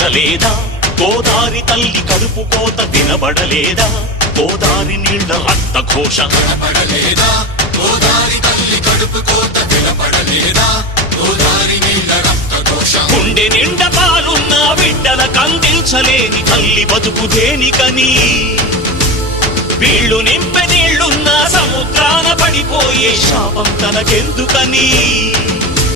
వినబడలేదా గోదారి తల్లి కడుపు కోత వినబడలేదా గోదారి నీళ్ల రక్త ఘోష వినబడలేదా గోదారి తల్లి కడుపు కోత వినబడలేదా గోదారి నీళ్ల రక్త ఘోష గుండె నిండ పాలున్న బిడ్డల కందించలేని తల్లి బతుకు దేనికని వీళ్ళు నింపె నీళ్లున్న సముద్రాన పడిపోయే శాపం తనకెందుకని